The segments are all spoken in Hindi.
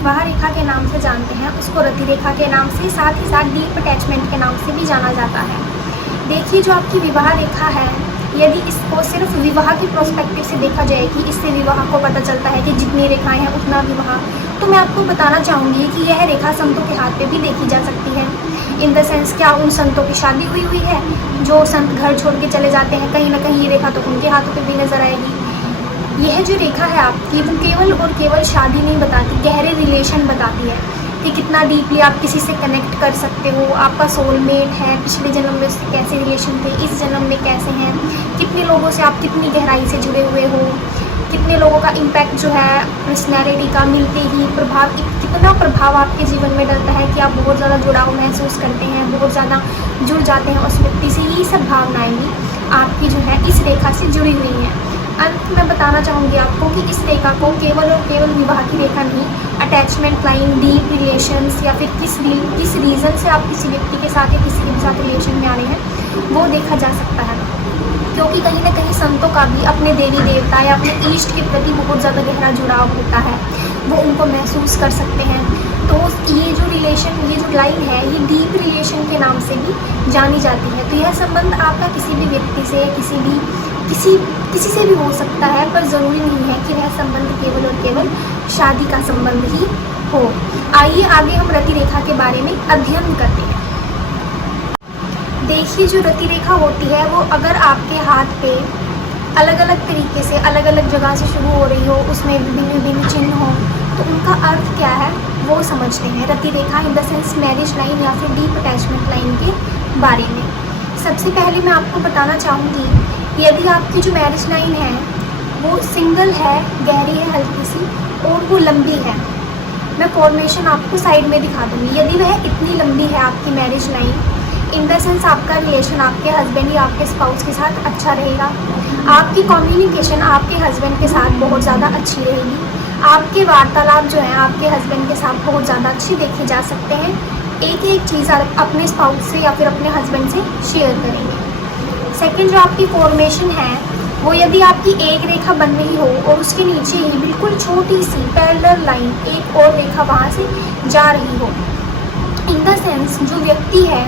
विवाह रेखा के नाम से जानते हैं उसको रति रेखा के नाम से, साथ ही साथ डीप अटैचमेंट के नाम से भी जाना जाता है। देखिए, जो आपकी विवाह रेखा है, यदि इसको सिर्फ विवाह की प्रोस्पेक्टिव से देखा जाए कि इससे विवाह को पता चलता है कि जितनी रेखाएं हैं उतना विवाह, तो मैं आपको बताना चाहूँगी कि यह रेखा संतों के हाथ पे भी देखी जा सकती है। इन द सेंस, क्या उन संतों की शादी हुई है? जो संत घर छोड़ के चले जाते हैं, कहीं ना कहीं ये रेखा तो उनके हाथों पे भी नजर आएगी। यह जो रेखा है आपकी, वो केवल और केवल शादी नहीं बताती, गहरे रिलेशन बताती है कि कितना डीपली आप किसी से कनेक्ट कर सकते हो, आपका सोलमेट है, पिछले जन्म में उससे कैसे रिलेशन थे, इस जन्म में कैसे हैं, कितने लोगों से आप कितनी गहराई से जुड़े हुए हो, कितने लोगों का इम्पैक्ट जो है पर्सनैलिटी का मिलते ही कितना प्रभाव आपके जीवन में डलता है कि आप बहुत ज़्यादा जुड़ाव महसूस करते हैं, बहुत ज़्यादा जुड़ जाते हैं उस व्यक्ति से। ये सब भावनाएं भी आपकी जो है इस रेखा से जुड़ी हुई हैं। अंत में बताना चाहूँगी आपको कि इस रेखा को केवल और केवल विवाह की रेखा नहीं, अटैचमेंट लाइन, डीप रिलेशंस या फिर किस रीज़न से आप किसी व्यक्ति के साथ या किसी के साथ रिलेशन में आ रहे हैं वो देखा जा सकता है। क्योंकि कहीं ना कहीं संतों का भी अपने देवी देवता या अपने इष्ट के प्रति बहुत ज़्यादा गहरा जुड़ाव होता है, वो उनको महसूस कर सकते हैं। तो ये जो रिलेशन, ये जो लाइन है, ये डीप रिलेशन के नाम से भी जानी जाती है। तो यह संबंध आपका किसी भी व्यक्ति से, किसी से भी हो सकता है, पर ज़रूरी नहीं है कि वह संबंध केवल और केवल शादी का संबंध ही हो। आइए आगे हम रति रेखा के बारे में अध्ययन करते हैं। देखिए, जो रति रेखा होती है वो अगर आपके हाथ पे अलग अलग तरीके से, अलग अलग जगह से शुरू हो रही हो, उसमें विभिन्न चिन्ह हो, तो उनका अर्थ क्या है वो समझते हैं। रति रेखा in the sense marriage line या फिर डीप अटैचमेंट लाइन के बारे में सबसे पहले मैं आपको बताना चाहूँगी, यदि आपकी जो मैरिज लाइन है वो सिंगल है, गहरी है हल्की सी, और वो लंबी है, मैं फॉर्मेशन आपको साइड में दिखा दूँगी। यदि वह इतनी लंबी है आपकी marriage line, in the sense आपका रिलेशन आपके हस्बैंड या आपके स्पाउस के साथ अच्छा रहेगा, आपकी कम्युनिकेशन आपके हस्बैंड के साथ बहुत ज़्यादा अच्छी रहेगी, आपके वार्तालाप जो है आपके हस्बैंड के साथ बहुत ज़्यादा अच्छी देखे जा सकते हैं, एक एक चीज़ आप अपने स्पाउस से या फिर अपने हस्बैंड से शेयर करेंगे। सेकंड, जो आपकी फॉर्मेशन है वो यदि आपकी एक रेखा बन रही हो और उसके नीचे ही बिल्कुल छोटी सी पैरेलल लाइन एक और रेखा वहाँ से जा रही हो, इन द सेंस जो व्यक्ति है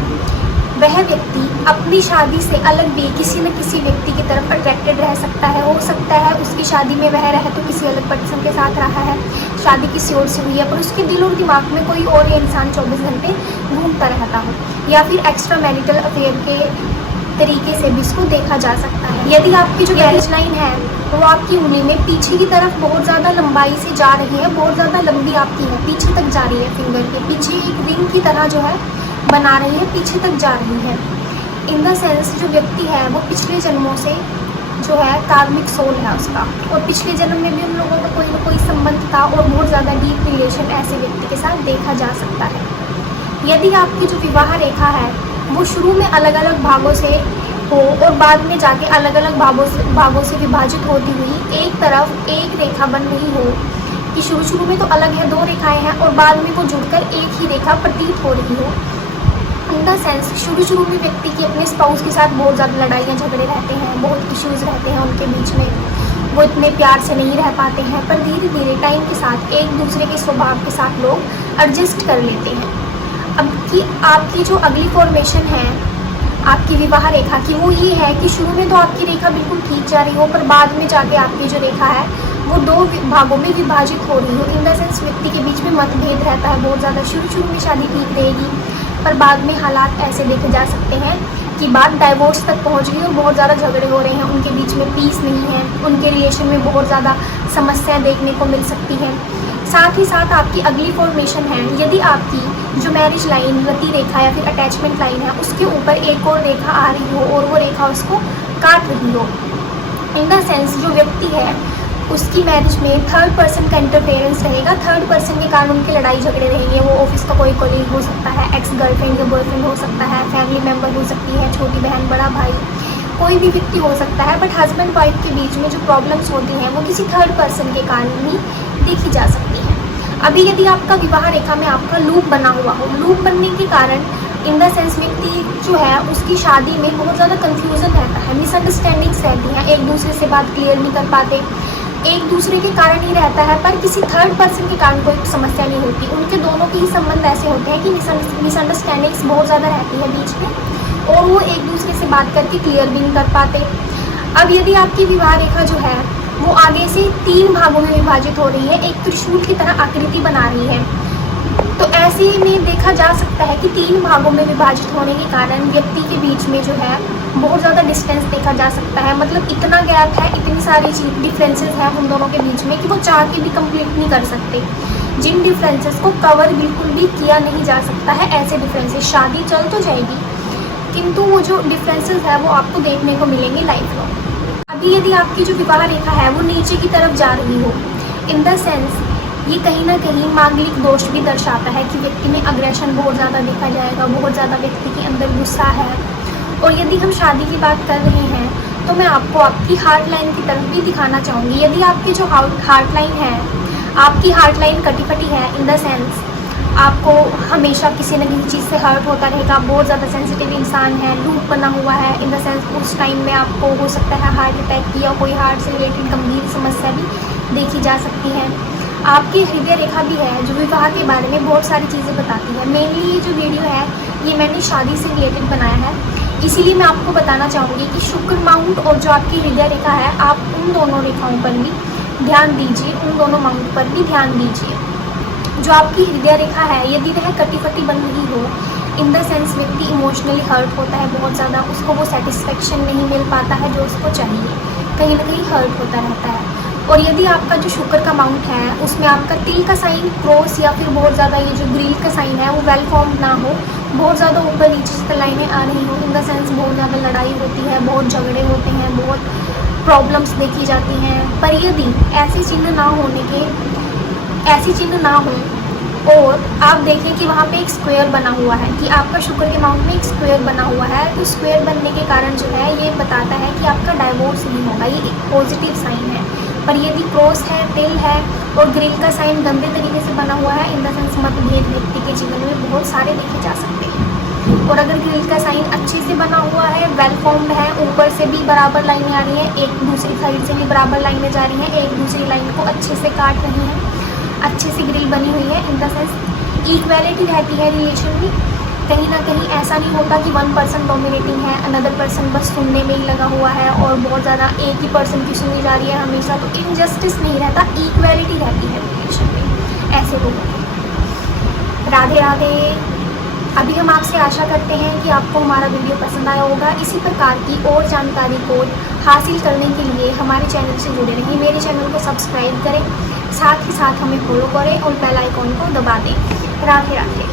वह व्यक्ति अपनी शादी से अलग भी किसी न किसी व्यक्ति की तरफ अट्रैक्टेड रह सकता है। हो सकता है उसकी शादी में वह रहे तो किसी अलग पर्सन के साथ रहा है, शादी किसी और से हुई है, पर उसके दिल और दिमाग में कोई और इंसान 24 घंटे घूमता रहता हो, या फिर एक्स्ट्रा मैरिटल अफेयर के तरीके से भी इसको देखा जा सकता है। यदि आपकी जो मैरिज लाइन है वो आपकी उंगली में पीछे की तरफ बहुत ज़्यादा लंबाई से जा रही है, बहुत ज़्यादा लंबी आपकी है, पीछे तक जा रही है, फिंगर के पीछे एक रिंग की तरह जो है बना रही है, पीछे तक जा रही है, इन द सेंस जो व्यक्ति है वो पिछले जन्मों से जो है कार्मिक सोल है उसका, और पिछले जन्म में भी उन लोगों का कोई ना कोई संबंध था और बहुत ज़्यादा डीप रिलेशन ऐसे व्यक्ति के साथ देखा जा सकता है। यदि आपकी जो विवाह रेखा है वो शुरू में अलग अलग भागों से हो और बाद में जाके अलग अलग भागों से विभाजित होती हुई एक तरफ एक रेखा बन रही हो, कि शुरू में तो अलग है, 2 रेखाएं हैं, और बाद में वो जुड़कर एक ही रेखा प्रतीत हो रही हो, इन द सेंस शुरू में व्यक्ति की अपने स्पाउस के साथ बहुत ज़्यादा लड़ाइयाँ झगड़े रहते हैं, बहुत इश्यूज़ रहते हैं उनके बीच में, वो इतने प्यार से नहीं रह पाते हैं, पर धीरे धीरे टाइम के साथ एक दूसरे के स्वभाव के साथ लोग एडजस्ट कर लेते हैं। अब की आपकी जो अगली फॉर्मेशन है आपकी विवाह रेखा की, वो ये है कि शुरू में तो आपकी रेखा बिल्कुल ठीक जा रही हो, पर बाद में जाके आपकी जो रेखा है वो 2 भागों में विभाजित हो रही हो, इन द सेंस व्यक्ति के बीच में मतभेद रहता है बहुत ज़्यादा। शुरू में शादी ठीक रहेगी, पर बाद में हालात ऐसे देखे जा सकते हैं कि बात डाइवोर्स तक पहुंच गई और बहुत ज़्यादा झगड़े हो रहे हैं, उनके बीच में पीस नहीं है, उनके रिलेशन में बहुत ज़्यादा समस्याएं देखने को मिल सकती हैं। साथ ही साथ आपकी अगली फॉर्मेशन है, यदि आपकी जो मैरिज लाइन, रति रेखा या फिर अटैचमेंट लाइन है उसके ऊपर एक और रेखा आ रही हो और वो रेखा उसको काट रही हो, इन द सेंस जो व्यक्ति है उसकी मैरिज में थर्ड पर्सन का इंटरफेरेंस रहेगा, थर्ड पर्सन के कारण उनकी लड़ाई झगड़े रहेंगे। वो ऑफिस का कोई कलीग हो सकता है, एक्स गर्लफ्रेंड या बॉयफ्रेंड हो सकता है, फैमिली मेम्बर हो सकती है, छोटी बहन, बड़ा भाई, कोई भी व्यक्ति हो सकता है, बट हस्बैंड वाइफ के बीच में जो प्रॉब्लम्स होती हैं वो किसी थर्ड पर्सन के कारण ही देखी जा सकती है। अभी यदि आपका विवाह रेखा में आपका लूप बना हुआ हो, लूप बनने के कारण इन द सेंस व्यक्ति जो है उसकी शादी में बहुत ज़्यादा कन्फ्यूज़न रहता है, मिसअंडरस्टैंडिंग्स रहती हैं, एक दूसरे से बात क्लियर नहीं कर पाते, एक दूसरे के कारण ही रहता है, पर किसी थर्ड पर्सन के कारण कोई समस्या नहीं होती। उनके दोनों के ही संबंध ऐसे होते हैं कि मिसअंडरस्टैंडिंग्स बहुत ज़्यादा रहती है बीच में, और वो एक दूसरे से बात करके क्लियर भी नहीं कर पाते। अब यदि आपकी विवाह रेखा जो है वो आगे से 3 भागों में विभाजित हो रही है, एक त्रिशूल की तरह आकृति बना रही है, तो ऐसे में देखा जा सकता है कि 3 भागों में विभाजित होने के कारण व्यक्ति के बीच में जो है बहुत ज़्यादा डिस्टेंस देखा जा सकता है। मतलब इतना गैप है, इतनी सारी डिफरेंसेस हैं उन दोनों के बीच में कि वो चाह के भी कंप्लीट नहीं कर सकते। जिन डिफरेंसेस को कवर बिल्कुल भी किया नहीं जा सकता है, ऐसे डिफरेंसेस, शादी चल तो जाएगी किंतु वो जो डिफरेंसेस है वो आपको देखने को मिलेंगे लाइफ लॉन्ग। अभी यदि आपकी जो विवाह रेखा है वो नीचे की तरफ जा रही हो, इन द सेंस ये कहीं ना कहीं मांगलिक दोष भी दर्शाता है कि व्यक्ति में अग्रेशन बहुत ज़्यादा देखा जाएगा, बहुत ज़्यादा व्यक्ति के अंदर गुस्सा है। और यदि हम शादी की बात कर रहे हैं तो मैं आपको आपकी हार्ट लाइन की तरफ भी दिखाना चाहूँगी। यदि आपकी जो हार्ट लाइन है, आपकी हार्ट लाइन कटी फटी है, इन द सेंस आपको हमेशा किसी न किसी चीज़ से हर्ट होता रहेगा, बहुत ज़्यादा सेंसिटिव इंसान है, लूप बना हुआ है, इन द सेंस उस टाइम में आपको हो सकता है हार्ट अटैक की या कोई हार्ट से रिलेटेड गंभीर समस्या भी देखी जा सकती है। आपकी हृदय रेखा भी है जो विवाह के बारे में बहुत सारी चीज़ें बताती है। मेनली ये जो वीडियो है ये मैंने शादी से रिलेटेड बनाया है, इसीलिए मैं आपको बताना चाहूँगी कि शुक्र माउंट और जो आपकी हृदय रेखा है, आप उन दोनों रेखाओं पर भी ध्यान दीजिए, उन दोनों माउंट पर भी ध्यान दीजिए। जो आपकी हृदय रेखा है यदि वह कटी फटी बन रही हो, इन द सेंस व्यक्ति इमोशनली हर्ट होता है बहुत ज़्यादा, उसको वो सेटिस्फेक्शन नहीं मिल पाता है जो उसको चाहिए, कहीं ना कहीं हर्ट होता रहता है। और यदि आपका जो शुक्र का माउंट है उसमें आपका तिल का साइन, क्रॉस या फिर बहुत ज़्यादा ये जो ग्रिल का साइन है वो वेल फॉर्म ना हो, बहुत ज़्यादा ऊपर नीचे से लाइनें आ रही हो, इन द सेंस बहुत ज़्यादा लड़ाई होती है, बहुत झगड़े होते हैं, बहुत प्रॉब्लम्स देखी जाती हैं। पर यदि ऐसे चिन्ह ना हो और आप देखें कि वहाँ पे एक स्क्वायर बना हुआ है, कि आपका शुक्र के माउंट में एक स्क्वायर बना हुआ है, तो स्क्वायर बनने के कारण जो है ये बताता है कि आपका डाइवोर्स नहीं होगा, ये एक पॉजिटिव साइन है। पर यदि क्रॉस है, तिल है और ग्रिल का साइन गंदे तरीके से बना हुआ है, इन द सेंस मतभेद व्यक्ति के जीवन में बहुत सारे देखे जा सकते हैं। और अगर ग्रिल का साइन अच्छे से बना हुआ है, वेल फॉर्म्ड है, ऊपर से भी बराबर लाइनें आ रही हैं, एक दूसरी साइड से भी बराबर लाइनें जा रही हैं, एक दूसरी लाइन को अच्छे से काट रही हैं, अच्छे से ग्रिल बनी हुई है, इन द सेंस इक्वालिटी रहती है रिलेशन में। कहीं ना कहीं ऐसा नहीं होता कि वन पर्सन डोमिनेटिंग है, अनदर पर्सन बस सुनने में ही लगा हुआ है और बहुत ज़्यादा एक ही पर्सन की सुनी जा रही है हमेशा, तो इनजस्टिस नहीं रहता, इक्वालिटी रहती है रिलेशन में ऐसे लोगों में। राधे राधे। अभी हम आपसे आशा करते हैं कि आपको हमारा वीडियो पसंद आया होगा। इसी प्रकार की और जानकारी को हासिल करने के लिए हमारे चैनल से जुड़े रहें, मेरे चैनल को सब्सक्राइब करें, साथ ही साथ हमें फॉलो करें और बेल आइकॉन को दबा दें। राधे राधे।